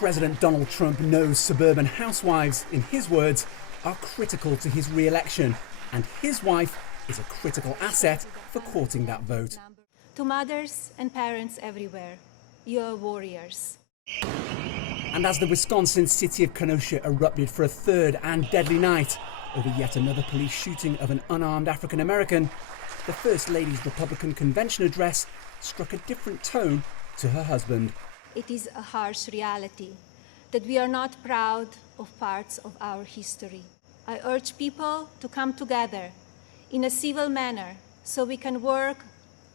President Donald Trump knows suburban housewives, in his words, are critical to his re-election, and his wife is a critical asset for courting that vote. To mothers and parents everywhere, you're warriors. And as the Wisconsin city of Kenosha erupted for a third and deadly night over yet another police shooting of an unarmed African American, the First Lady's Republican Convention address struck a different tone to her husband. It is a harsh reality that we are not proud of parts of our history. I urge people to come together in a civil manner so we can work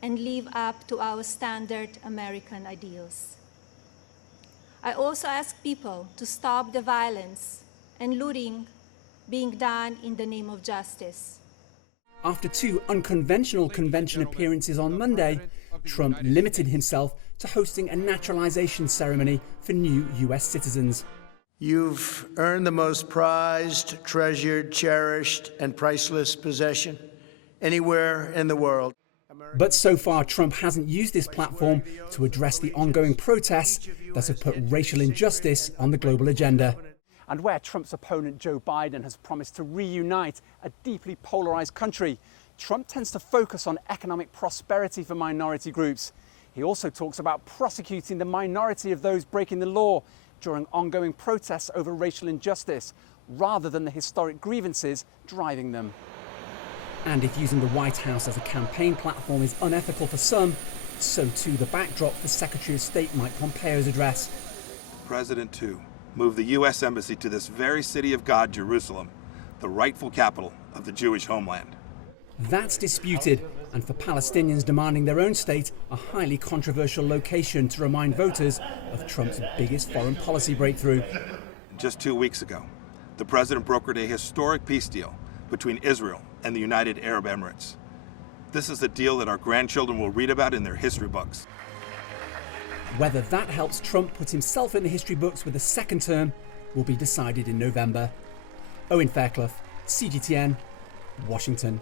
and live up to our standard American ideals. I also ask people to stop the violence and looting being done in the name of justice. After two unconventional convention appearances on Monday, Trump limited himself to hosting a naturalization ceremony for new U.S. citizens. You've earned the most prized, treasured, cherished, and priceless possession anywhere in the world. But so far, Trump hasn't used this platform to address the ongoing protests that have put racial injustice on the global agenda. And where Trump's opponent Joe Biden has promised to reunite a deeply polarized country, Trump tends to focus on economic prosperity for minority groups. He also talks about prosecuting the minority of those breaking the law during ongoing protests over racial injustice, rather than the historic grievances driving them. And if using the White House as a campaign platform is unethical for some, so too the backdrop for Secretary of State Mike Pompeo's address. President, too, moved the U.S. Embassy to this very city of God, Jerusalem, the rightful capital of the Jewish homeland. That's disputed, and for Palestinians demanding their own state, a highly controversial location to remind voters of Trump's biggest foreign policy breakthrough. Just 2 weeks ago, the president brokered a historic peace deal between Israel and the United Arab Emirates. This is a deal that our grandchildren will read about in their history books. Whether that helps Trump put himself in the history books with a second term will be decided in November. Owen Fairclough, CGTN, Washington.